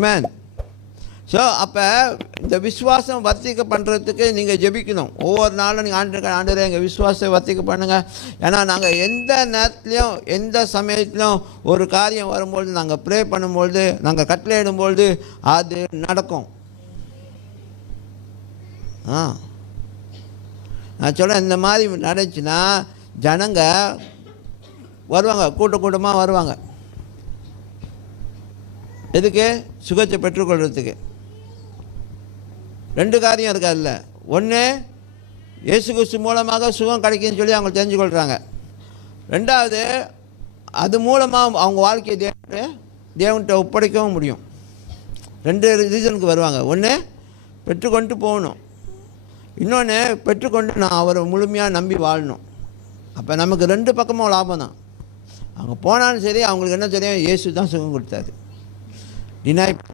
ஆமென். So அப்போ இந்த விசுவாசம் வர்த்திக்க பண்ணுறதுக்கு நீங்கள் ஜெபிக்கணும். ஒவ்வொரு நாளும் நீங்கள் ஆண்டவரே எங்கள் விசுவாசத்தை வர்த்திக்க பண்ணுங்கள். ஏன்னா நாங்கள் எந்த நேரத்துலையும் எந்த சமயத்துலையும் ஒரு காரியம் வரும்பொழுது நாங்கள் ப்ரே பண்ணும்பொழுது நாங்கள் கட்டளையிடும்பொழுது அது நடக்கும். நான் சொல்ல இந்த மாதிரி நடந்துச்சுன்னா ஜனங்க வருவாங்க, கூட்டமாக வருவாங்க. எதுக்கு? சுகத்தை பெற்றுக்கொள்கிறதுக்கு. ரெண்டு காரியம் இருக்காதுல்ல. ஒன்று, இயேசு கிறிஸ்து மூலமாக சுகம் கிடைக்குன்னு சொல்லி அவங்க தெரிஞ்சுக்கொள்கிறாங்க. ரெண்டாவது, அது மூலமாக அவங்க வாழ்க்கையை தேவன்கிட்ட ஒப்படைக்கவும் முடியும். ரெண்டு ரீசனுக்கு வருவாங்க. ஒன்று, பெற்றுக்கொண்டு போகணும். இன்னொன்று, பெற்றுக்கொண்டு நான் அவரை முழுமையாக நம்பி வாழணும். அப்போ நமக்கு ரெண்டு பக்கமும் லாபம் தான். அவங்க போனாலும் சரி, அவங்களுக்கு என்ன தெரியும்? இயேசு தான் சுகம் கொடுத்தாரு. டினாய்